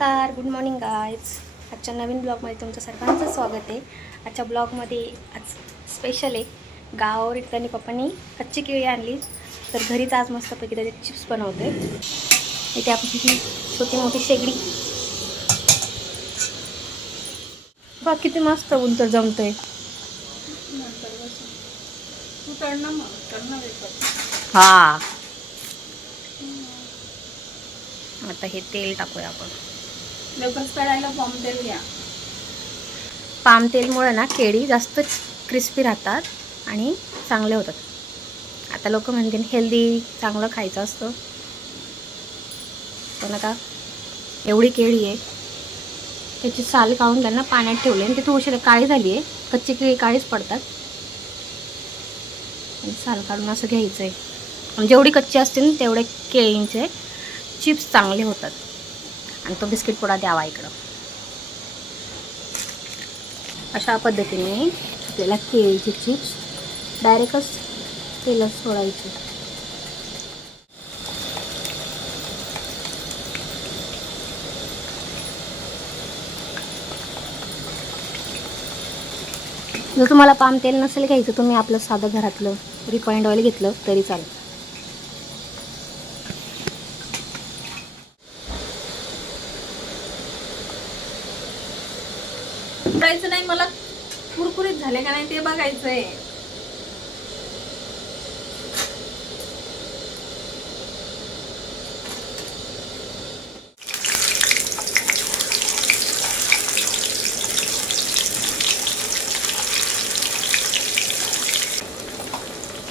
नमस्कार, good morning guys. आजच्या नवीन ब्लॉगमध्ये तुमचं सर्वांचं स्वागत आहे. आजच्या ब्लॉगमध्ये आज स्पेशल आहे. गावावर त्यांनी पप्पांनी कच्ची केळी आणली, तर घरीच आज मस्तपैकी त्याचे चिप्स बनवते. इथे आपली ही छोटी मोठी शेगडी बघ किती मस्त उलट जमतंय. हा, आता हे तेल टाकूया आपण. लवकरच तळायला पाम तेल घ्या. पाम तेलमुळे ना केळी जास्त क्रिस्पी राहतात आणि चांगले होतात. आता लोक म्हणतील हेल्दी चांगलं खायचं असतं, पण आता एवढी केळी आहे, त्याची साल काढून त्यांना पाण्यात ठेवले आणि ती थोडीशी काळी झाली आहे. कच्ची केळी काळीच पडतात आणि साल काढून असं घ्यायचं आहे. आणि जेवढी कच्ची असतील तेवढे केळींचे चिप्स चांगले होतात. आणि तो बिस्किट पुडा द्यावा इकडं. अशा पद्धतीने आपल्याला केळीचे चिप्स डायरेक्टच तेलात सोडायचे. जर तुम्हाला पाम तेल नसेल घ्यायचं, तुम्ही आपलं साधं घरातलं रिफाइंड ऑइल घेतलं तरी चालेल. करायचं नाही, मला कुरकुरीत झाले का नाही ते बघायचंय.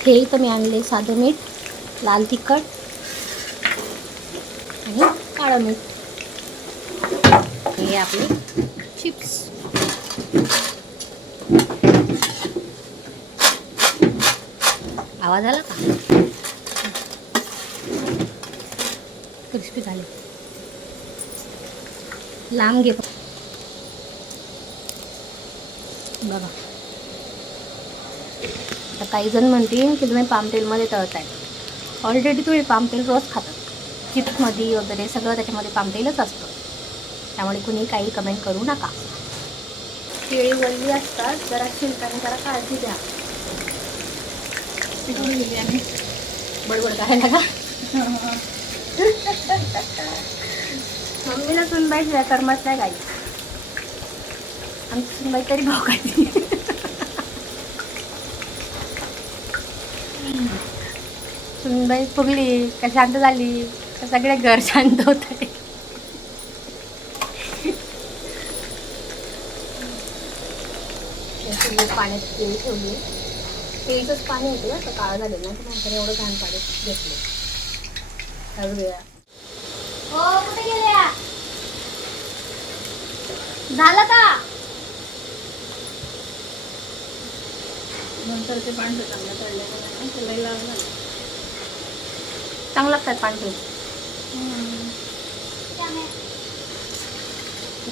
हे इथं मी आणले साधं मीठ, लाल तिखट आणि काळं मीठ. हे आपले चिप्स. आवाज आला का? क्रिस्पी झाले. लांब घे बघा. आता काही जण म्हणतील की तुम्ही पाम तेलमध्ये तळताय. ऑलरेडी तुम्ही पाम तेल रोज खातात, चिप्समध्ये वगैरे सगळं त्याच्यामध्ये पाम तेलच असतं. त्यामुळे कुणी काही कमेंट करू नका. केळी वल्ली असतात, जरा शिलकाने जरा काळजी द्या. बडबड करायला का? मम्मीला सुनबाई करमत नाही काही. आमची सुनबाई तरी भाऊ खायची. सुनबाई फुगली का शांत झाली का सगळे घर शांत होत आहे. पाण्यात केळी ठेवली. केळीचंच पाणी होतं ना, काळं झालं ना, नंतर एवढं घाण पाणी घेतलं. कुठे गेल्या? झालं का? नंतर ते पांढरं चांगलं तळलं त्याला लागलं. चांगलं लागतात पांढरे.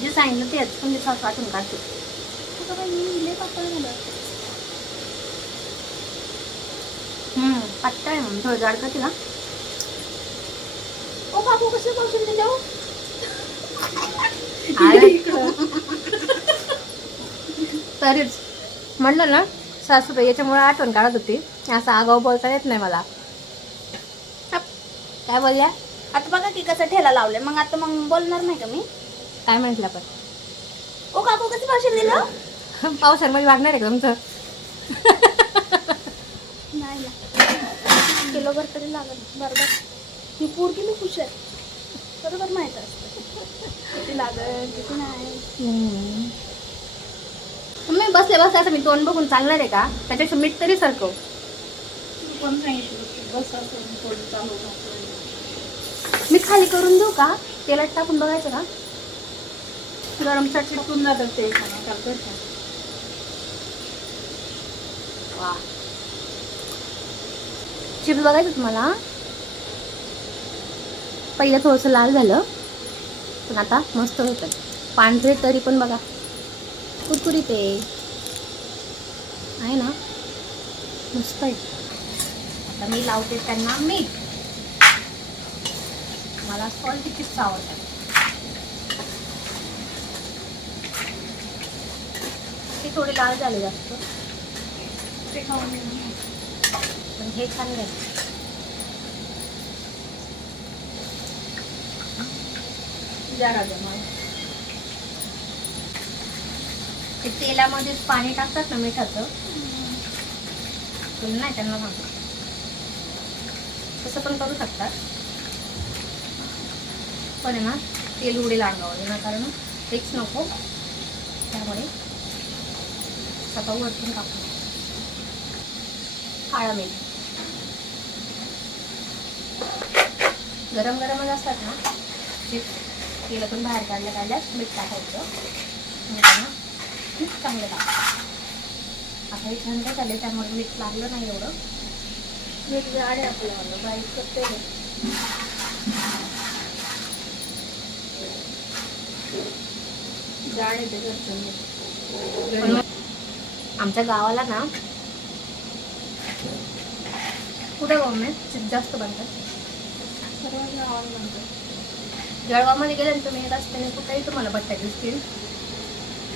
जे सांगितलं तेच, पण ते सास वाटून काढते. पातळ आहे म्हणून थोडं जाड करते ना. ओ बाबू कसं पावशील दिले हो? तरीच म्हणलं ना, सासूबाई याच्यामुळे आठवण काढत होती. असं आगाऊ बोलता येत नाही मला. काय बोलल्या? आता बघा की कसं ठेला लावले. मग आता मग बोलणार नाही का मी? काय म्हटलं पण? ओ काकू कसं पावशील दिलं? पावसामध्ये वागणार आहे का तुमचं? नाही ना, किलोभर तरी लागल. बरोबर, ही पोरगी मी खुश आहे. बरोबर माहित असतं किती लागल किती नाही. तुम्ही बसले बसले असं मी तोंड बघून चालणार आहे का? त्याच्याशी मीठ तरी सरकव. कोण सांगितलं बस असं थोडं चालू? मी खाली करून देऊ का? तेलात टाकून बघायचं का? गरम चिटकून जातात ते खाण्यासारखं. वा, चिप्स बघायचं तुम्हाला? पहिलं थोडंसं लाल झालं, पण आता मस्त होतं. पांढरे तरी पण बघा कुरकुरीत आहे ना, मस्त आहे. आता मी लावते त्यांना मीठ. मला सॉल्टी चिप्स आवडतात. थोडी लाल झाली जास्त, ते खाऊन घे. पण हे छान झालं. जरा जमा. ते तेलामध्येच पाणी टाकतात ना मिठाचं, तुला नाही त्यांना सांगतो, तसं पण करू शकतात. पण आहे ना तेल उडेल अंगावर ना, कारण तेच नको, त्यामुळे स्वतः वरतून टाकू. काळा मीठ गरम गरमच असतात ना, ते तेलातून बाहेर काढल्यास मीठ टाकायचं. चांगलं टाक. आता हे थंड झाले त्यामुळे मीठ लागलं नाही एवढं. मीठ जाड आहे आपल्याला, बारीक करते. जाड आहे ते घरचं मीठ. पण आमच्या गावाला ना कुठे गव्हर्नमेंट चिप्स जास्त बनतात. सर्व गावाला म्हणतात. जळगावमध्ये गेले ना तुम्ही रस्त्याने कुठेही तुम्हाला बट्ट्या दिसतील,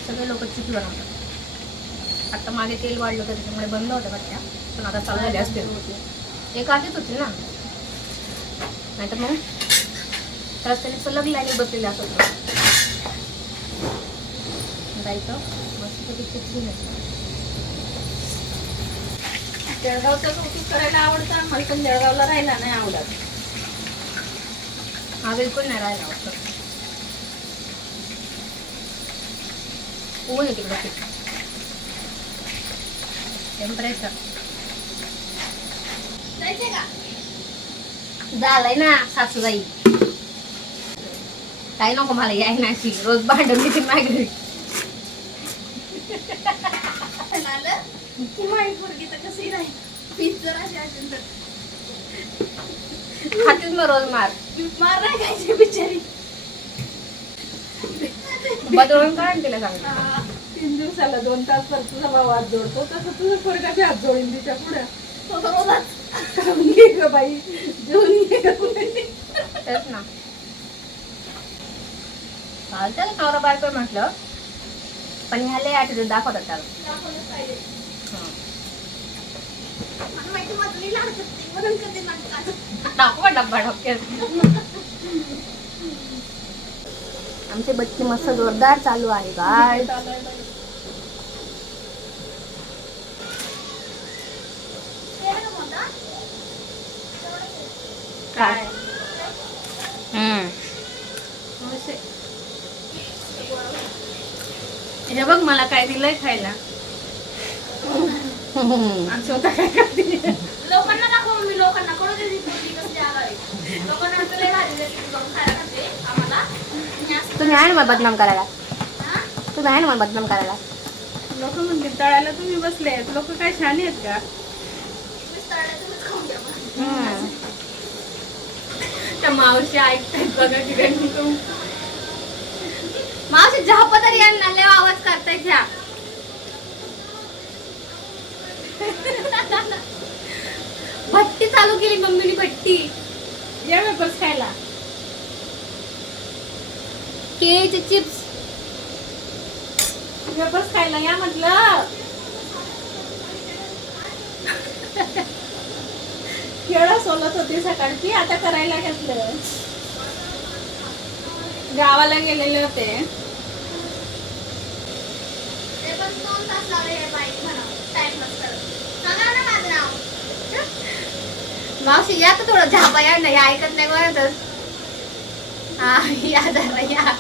सगळे लोक चिप्स बनवतात. आता मागे तेल वाढलं होतं त्याच्यामुळे बंद होत्या बट्ट्या, पण आता चालू झाले असतील. एक आधीच होती ना, नाहीतर मग रस्त्याने सलग लाईनी बसलेले असत जायचं मस्त चिप्स घेऊन यायचं. जळगावचं कौतुक करायला आवडतं आम्हाला, पण जळगावला राहायला नाही आवडत. हा बिलकुल नाही राहायला आवडतं. ऊन आहे तिकडे खूप टेम्परेचर. जायचंय का? झालंय ना सासूबाई, काही नको मला याय नाशी, रोज भांडण किती माझ्या घरी. ती माझी पोरगी तर कशी राहील, पीस जर अशी असेल तर खातीच मग रोज मार. मार नाही खायची बिचारी. बदलून काढ तिला सांग. 3 दिवसाला 2 तास तर तुझा भाऊ हात जोडतो, तसं तुझं पोरगा बी हात जोडीन तिच्या पुढे. खाऊन घे ग बाई, जेवून घे ग बाई. तेच ना, चालतं नवरा बायको म्हटलं, पण ह्याला ॲटिट्यूड दाखवतात त्याला. दाखवलंच पाहिजे. हं. मला माहिती माझं मी लाड करते, म्हणून करते नाटकाचं. टाकू का डब्बा डोक्यात. आमची बच्ची मस्त जोरदार चालू आहे काय. काय हे बघ मला काय दिलंय खायला. आणि स्वतः काय करते? लोकांना दाखव, मी लोकांना कळू दे ती पोरगी कसली आगाऊ आहे. लोकांना वाटतं लय भारी देते, ती जाऊन खायला घालते आम्हाला. मी असं- तुम्ही आहे ना मला बदनाम करायला, हा? तुम्ही आहे ना मला बदनाम करायला. लोक म्हणते तळायला तुम्ही बसले आहेत, लोक काय छान आहेत का? तुम्हीच तळायला, तुम्हीच खाऊन घ्या मग. त्या मावशी ऐकतायत बघा ठिकाणी. मावशी झोप तरी यांना लय आवाज करतायत ह्या. भट्टी चालू केली मम्मीने, भट्टी. या वेपर्स खायला. केळीचे चिप्स. वेपर्स खायला या म्हटलं. केळं सोलत होती सकाळची, आता करायला घेतलं. गावाला गेलेले होते. मावशी या तर थोडं झापा या नाही, ऐकत नाही कोणाच. हा या जरा या.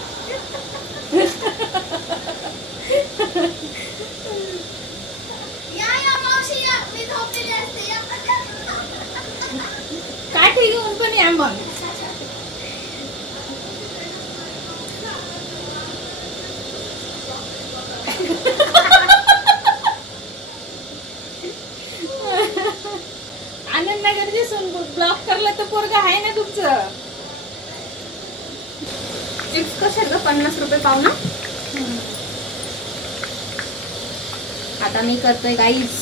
काठी घेऊन पण या मग. आनंदनगर दिसून ब्लॉक करलं तर पोरगा आहे ना तुमचं. चिप्स कसे आहेत ग? 50 रुपये पाव ना. आता मी करतोय गाईस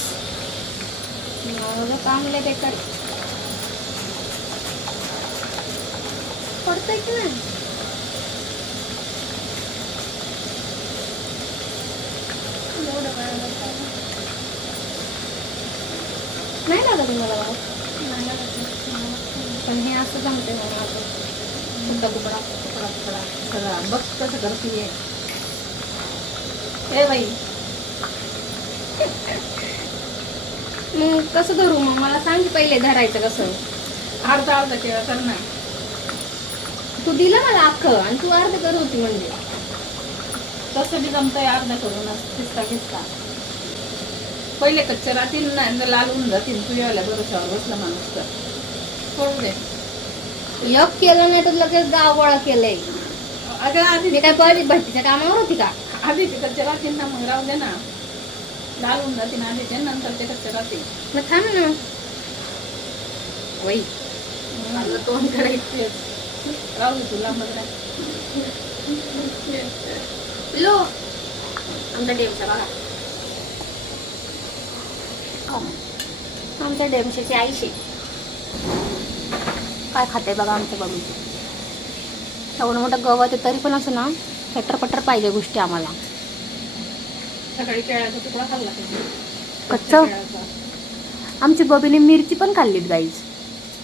चांगले बेकार पडतंय की नाही. एवढं काय तुम्हाला गाव पण हे असं जमते मला आता तुकडा तुकडा तुकडा तुकडा सगळा बघ कसं करते ए बाई मग कसं धरू मग मला सांग की पहिले धरायचं कसं अर्धा अर्धा केळं कर ना. तू दिलं मला अख्खं आणि तू अर्ध करत होती म्हणजे तसं बी जमतंय अर्धा करूनच खिसता खिसता. पहिले कच्चे राहतील ना लाल होऊन जातील. तू यायला भरोशावर बसला माणूस तर करू दे. यप केलं नाही तर लगेच गाव गोळा केलंय. अगं आधी मी काय पळली भट्टीच्या कामावर होती का? आधी ते कच्चे राहतील ना मग राहू दे ना. लाल होऊन जातील आधीचे नंतर ते कच्चे राहतील. मग थांब ना वही माझं तोंड करायचेच राहू दे तुला मग लो आमच्या डेमचा बघा आमच्या डेमशाची आईशी काय खाते बघा आमच्या बघून. एवढं मोठं गवत आहे तरी पण असं ना चटरपटर पाहिजे गोष्टी आम्हाला. सकाळी केळ्याचा तुकडा खाल्ला कच्चं आमची बबीने मिरची पण खाल्लीत गाईज.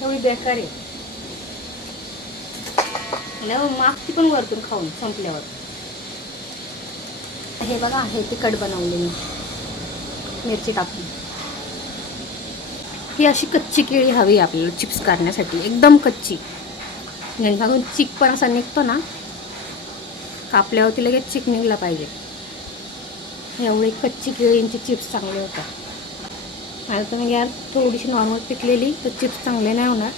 एवढी बेकार आहे. मागची पण वरतून खाऊन संपल्यावर. हे बघा हे तिखट बनवले मी मिरची टाकून. ही अशी कच्ची केळी हवी आपल्याला चिप्स काढण्यासाठी एकदम कच्ची. मागून चिक पण असा निघतो ना कापल्यावरती लगेच चिक निघला पाहिजे. एवढी कच्ची केळींची चिप्स चांगले होतात. आता तुम्ही घ्या थोडीशी नॉर्मल पिकलेली तर चिप्स चांगले नाही होणार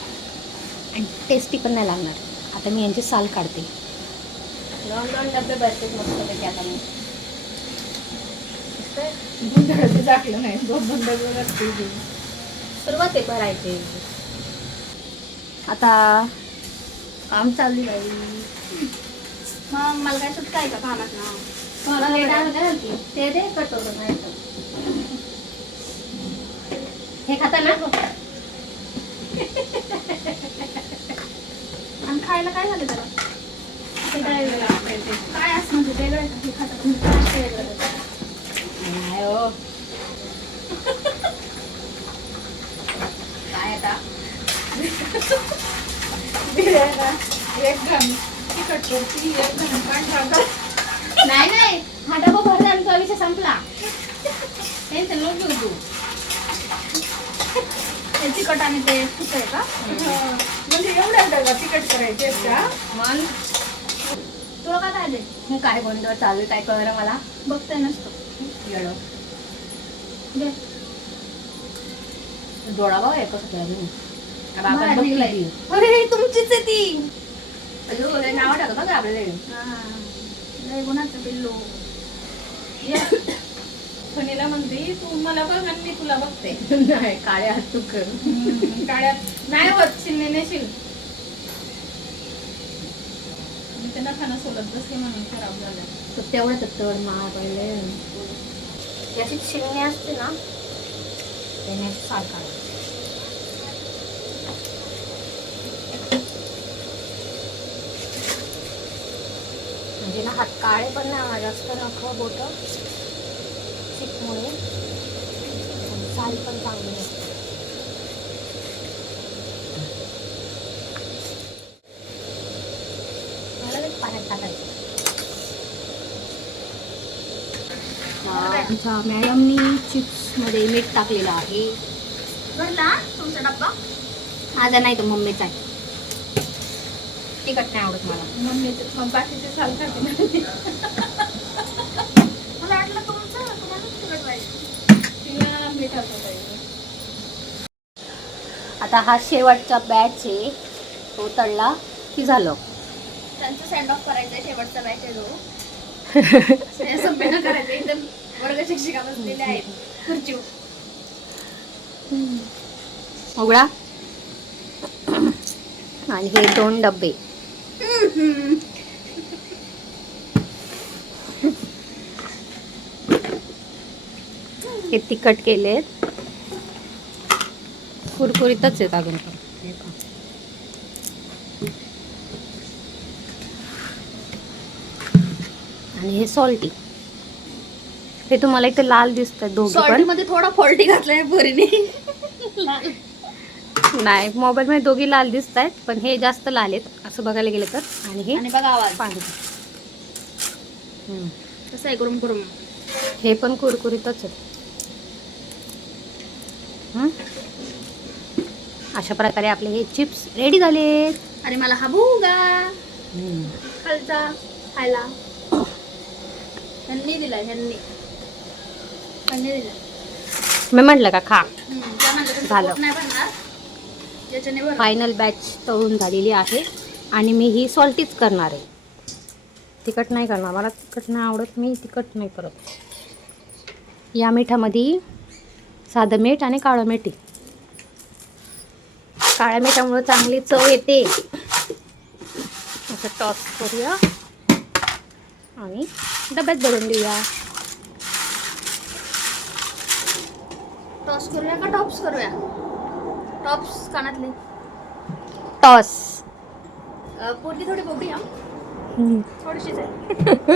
आणि टेस्टी पण नाही लागणार. आता मी यांची साल काढते. 2 डबे भरते मस्तपैकी आता मी. गुंडाळाचं टाकलं नाही 2 डबे असतील. सुरुवात आहे भरायचे. आता काम चालू बाई. मग मला काय सुटका आहे का कामात ना. ते दे कटवलं नाही तर. हे खाता ना आणि खायला काय झालं त्याला ते काय काय असं म्हणजे वेगळं आहे का हे खातात काय वेगळं आहे? नाही हो. काय आता एक घाम तिखट करती एक घाम पांढरा कर. नाही नाही हा डबा भरला आणि तो विषय संपला. टेन्शन नको घेऊ तू. ते तिखट आणि ते खुश आहे का म्हणजे एवढ्या डबा तिखट करायचे का मन तुला काय पाहिजे मी काय गोंधळ चालू आहे काय कळलं मला. बघताय नसतो येडो दे डोळा बघ कसं केला तुम्ही. बाबा बघितलंय. अरे तुमचीच आहे ती. अजून नाव टाका बघा आपल्याला. लय गुणाचं पिल्लू फणीला म्हणते तू मला बघ आणि मी तुला बघते. नाही काळे हात तू कर. काळ्यात नाही होत शिन्ने नेशील. मी त्यांना खाणं सोडत बसले म्हणून खराब झालं. तर तेवढं तर मा पहिले याची शिवणी असते ना त्याने साल काढायची. म्हणजे ना हात काळे पण नाही होणार जास्त नख बोट चिकमुळे साल पण चांगली असते. मला पाण्यात टाकायचं. आमच्या मॅडमनी चिप्समध्ये मीठ टाकलेलं आहे. भरला तुमचा डब्बा माझा नाही तो मम्मीचा आहे. तिखट नाही आवडत मला. मम्मीचे मग बाकीचे साल खाते ना. मला वाटलं तुमचं तुम्हाला तिखट पाहिजे. तिला मिठाचं पाहिजे. आता हा शेवटचा बॅच आहे तो तळला की झालं. त्यांचं सेंड ऑफ करायचं शेवटचा बॅच आहे जो संपेना करायचं. एकदम वर्ग शिक्षिका बसलेले आहेत खुर्चीवर. उघडा आणि हे 2 डब्बे. हे तिखट केलेत कुरकुरीतच आहेत अजून पण. आणि हे सॉल्टी. हे तुम्हाला इथे लाल दिसतात दोघे सॉल्टी पण. मध्ये थोडा फॉल्टी घातलाय पोरीने. नाही, मोबाईलमध्ये दोघी लाल दिसत आहेत, पण हे जास्त लाल आहेत असं बघायला गेलं तर. आणि हे आणि बघा आवाज पांढरे. कसं आहे गरम गरम. हे पण कुरकुरीतच आहे. अशा प्रकारे आपले हे चिप्स रेडी झालेत. आणि मला हा भुंगा खालचा खायला ह्यांनी दिला, ह्यांनी दिला. मी म्हटलं का खा. त्या म्हणलं तुमचं झालं. पोट नाही भरणार, याच्याने भरणार. फायनल बॅच तळून झालेली आहे आणि मी ही सॉल्टीच करणार आहे. तिखट नाही करणार, मला तिखट नाही आवडत, मी तिखट नाही करत. या मिठामध्ये साधं मीठ आणि काळं मीठ आहे. काळ्या मिठामुळे चांगली चव येते. असं टॉस करूया आणि डब्यात भरून देऊया. टॉस करूया का टॉप्स करूया? टॉप्स कानातले. टॉस. पोरगी थोडी बोबडी हा, थोडीशीच आहे.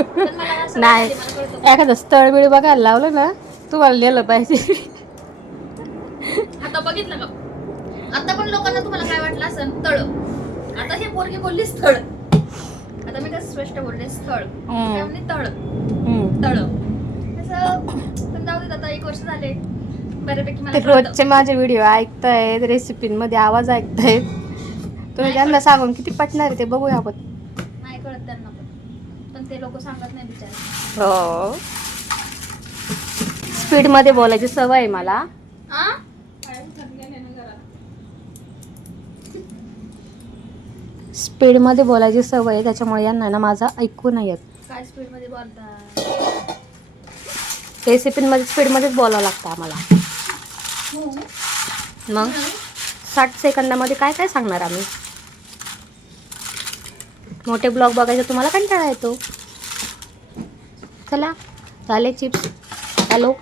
पण मला असं नाही, वाटते, मला कळतं. एखादं स्थळ बिळ बघायला लावलं ना, तुम्हाला लिहिलं पाहिजे. आता बघितलं का? आता पण लोकांना तुम्हाला काय वाटलं असं तळ. आता हे पोरगी बोलली स्थळ. आता मी कसं स्पष्ट बोलले स्थळ. काय म्हणले तळ. तळ असं. पण जाऊ देत, आता 1 वर्ष झाले बऱ्यापैकी मला ते कळतं. रोजचे माझे व्हिडिओ ऐकतायत, रेसिपींमध्ये आवाज ऐकतायत. तुम्ही त्यांना सांगून किती पटणार आहे ते बघूया आपण. नाही कळत त्यांना पण ते लोक सांगत नाही बिचारे. हो, स्पीड मध्ये बोलायची सवय आहे मला. स्पीड मध्ये बोलायची सवय आहे, त्याच्यामुळे यांना ना माझा ऐकू नाही येत. काय स्पीड मध्ये बोलता? रेसिपींमध्ये स्पीडमध्येच बोलावं लागतं आम्हाला. मग 60 सेकंदामध्ये काय काय सांगणार आम्ही? मोठे ब्लॉग बघायचा तुम्हाला कंटाळा येतो. चला झाले चिप्स. हॅलो,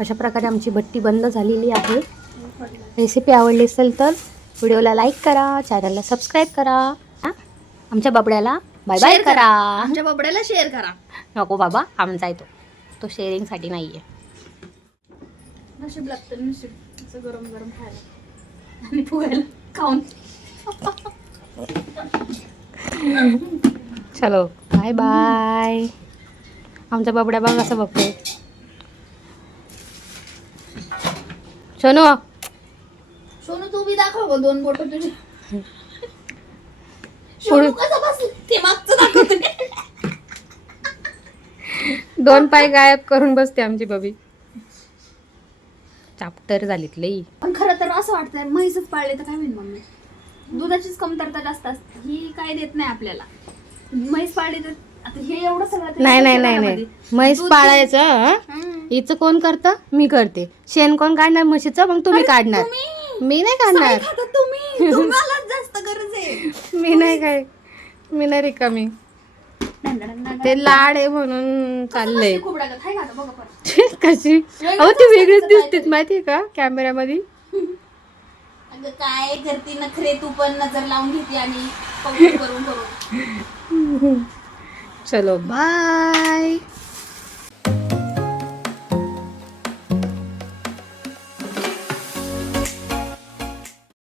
अशा प्रकारे आमची भट्टी बंद झालेली आहे. रेसिपी आवडली असेल तर व्हिडिओला लाईक करा, चॅनलला सबस्क्राईब करा. आमच्या बाबड्याला बाय बाय करा. आमच्या बाबड्याला शेअर करा. नको बाबा, आमचा आहे तो शेअरिंगसाठी नाही आहे. नशीब लागतं, नशीब असं गरम गरम खायला आणि फुगायला खाऊन. चलो बाय बाय. आमचा बाबड्या बघ असं बघतोय. सोनू, सोनू तू बी दाखव गं 2 बोट तुझे. सोनू कसं बसलं ते मागचं दाखवते. 2 पाय गायब करून बसते आमची बबी. चाप्टर झालीत लई. पण खरं तर असं वाटतंय म्हैसच पाळले तर काय होईल मम्मी. दुधाचीच कमतरता जास्त असते, ही काय देत नाही आपल्याला. म्हैस पाळली तर आता हे एवढं सगळं ते नाही नाही नाही शहरामध्ये. नाही, म्हैस दूध पाळायचं. हम्म. हिचं कोण करतं? मी करते. शेण कोण काढणार म्हशीचं? मग तुम्ही काढणार. तुम्ही मी नाही काढणार. काय खाता तुम्ही? तुम्हालाच जास्त गरज आहे. मी नाही काय, मी नाही रिकामी. ते लाड आहे म्हणून चाललंय. कसं खूप डागत आहे का आता बघा परत. कशी? अहो ती वेगळीच दिसते माहितीये का कॅमेऱ्यामध्ये. अगं काय करते नखरे तू पण, नजर लावून घेते आणि कौतुक करून करून. चलो बाय.